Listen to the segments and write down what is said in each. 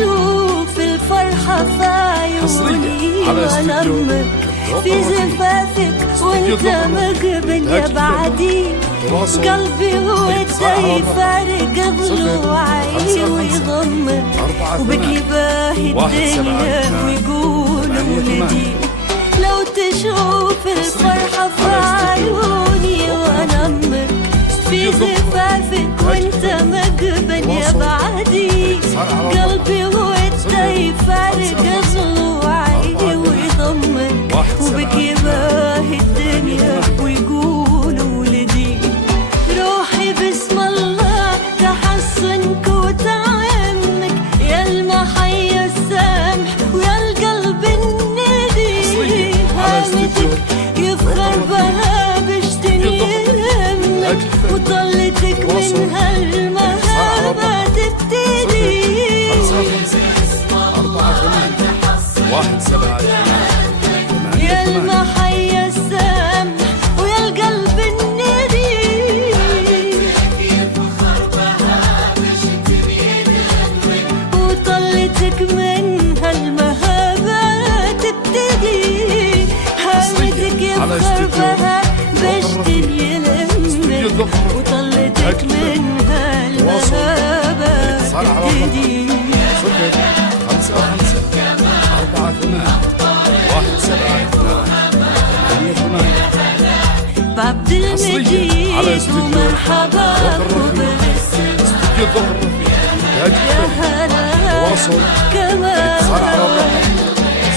تشوف الفرحة في عيوني وألمك في زفافك وانت مقبل يا بعدي، قلبي هو يفارق ضلوعي ويضمك، وبكي باهي الدنيا ويقولوا ولدي. لو تشوف الفرحة في عيوني وألمك في زفافك وانت مقبل يا بعدي، قلبي هو يفارق ضلوعي ويضمك، وبكي باهي الدنيا ويقولوا ولدي. روحي بسم الله تحصنك وتعمك، يا المحيا السامح ويا القلب الندي، هامتك يفخر بها بشتني همك، وطلتك من هالمهابة تبتدي. 1 7 يا المحيا السامح ويا القلب الندي، وطلتك من هالمهابة تبتدي، هامتك يفخر بها بشتني لمك، وطلتك من هالمهابة تبتدي. 5 5 4 8 1 7 8 8 بعبد المجيد ومرحبا وبرسم، يا هلا كمان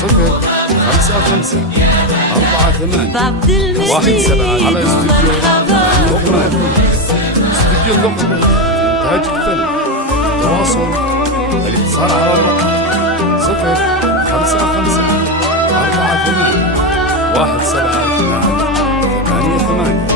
0 5 5 4 8 بعبد المجيد ومرحبا استوديو الضغط إنتاج الفن. تواصل الاتصال على الرقم 0 5 5 4 8 1 7 8 8.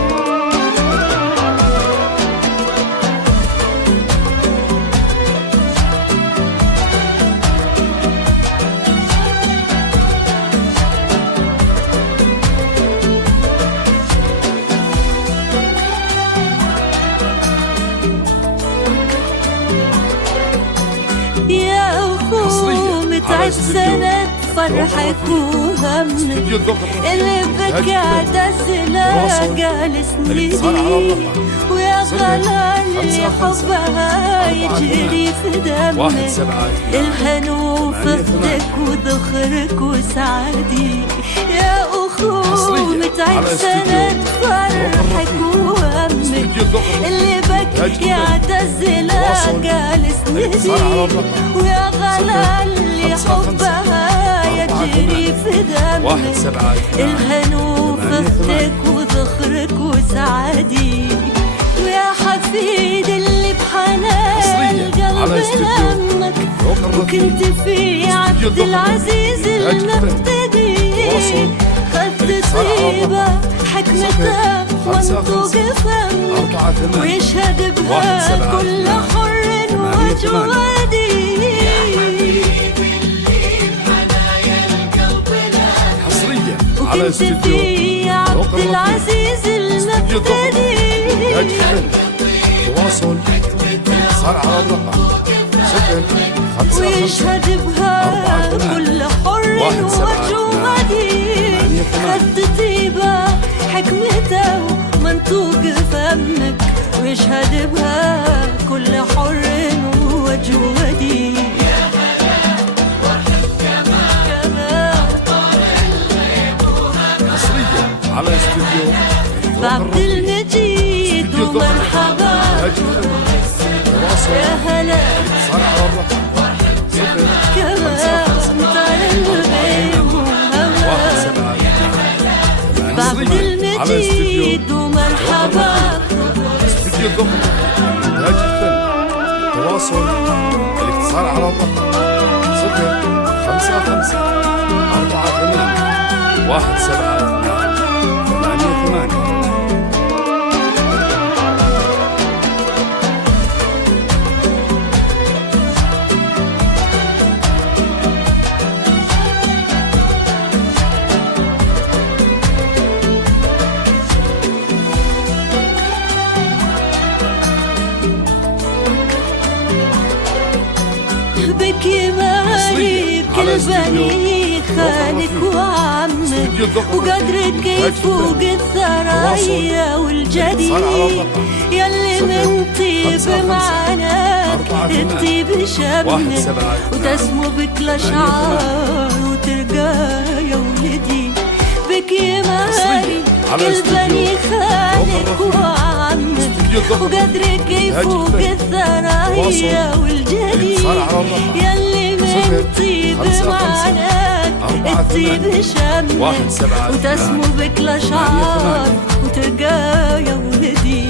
يا أخو متعب سند فرحك وهمك، اللي بكى عتزلة جالس ندي، ويا غلا اللي حبها يجري في دمك، الهنو في اختك وذخرك وسعدي. يا أخو متعب سند فرحك وهمك، اللي بكى عتزلة جالس ندي، ويا غلا اللي حبها يجري في دمك، الهنو في اختك وذخرك وسعدي. ويا حفيد اللي بحنان قلب همك، وكنت في عبد العزيز المقتدي، خدت طيبة حكمته منطوق فمك، ويشهد بها كل حر وجوادي. على استوديو في عبد العزيز المقتدي، تواصل الاتصال على الرقم 0 5 ويشهد بها كل حر وجوادي، خد طيبة حكمته منطوق فمك، ويشهد بها كل حر وجوادي. على استوديو بعبد المجيد ومرحبا، يا هلا كمان قلبي وهوا. بعبد المجيد ومرحبا استوديو الضغط إنتاج الفن. تواصل الاتصال على الرقم 0 5 5 4 8 1 7 8 8. بكي بني خالك وعمك وقدرك كيف فوق الثرايا والجدي يلي من طيب معناك الطيب شمك وتسمو بك الأشعار وترقى يا ولدي بك يا مالي كل بني خالك وعمك وقدرك كيف فوق الثرايا والجدي يلي من طيب معناك الطيب شمك وتسمو بك الأشعار وترقى يا ولدي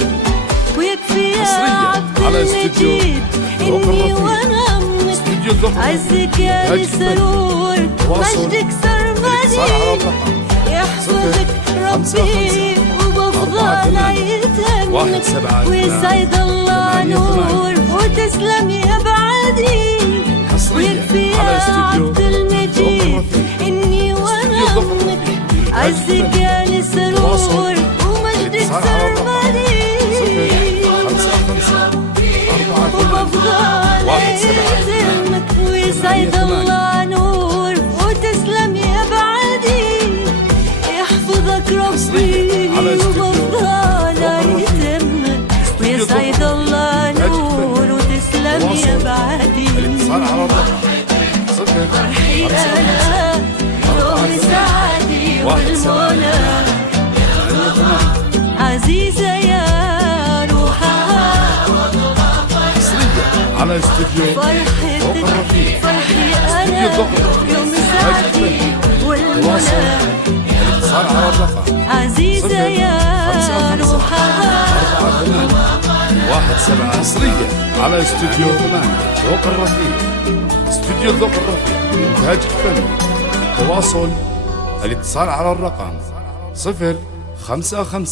ويكفي يا عبد المجيد إني وأنا أمك عزك يا السرور مجدك سرمدي يحفظك ربي وبفضل عيتمك ويسعد الله نور وتسلم يا بعدي ويكفي يا عبد المجيد إني وأنا أمك عزك يا السرور ومجدك سرمدي وبفضل عيتمك ويسعد الله نور وتسلم يا بعدي يحفظك ربي وبفضل عيتمك ويسعد الله نور وتسلم يا بعدي فرحي أنا يوم سعدي والمنى عزيزة يا روحها على استوديو فرحي أنا يوم سعدي والمنى عزيزة يا روحها 17 حصرية على استوديو ذوق الرفيق. استوديو ذوق الرفيق إنتاج فني. تواصل الاتصال على الرقم 055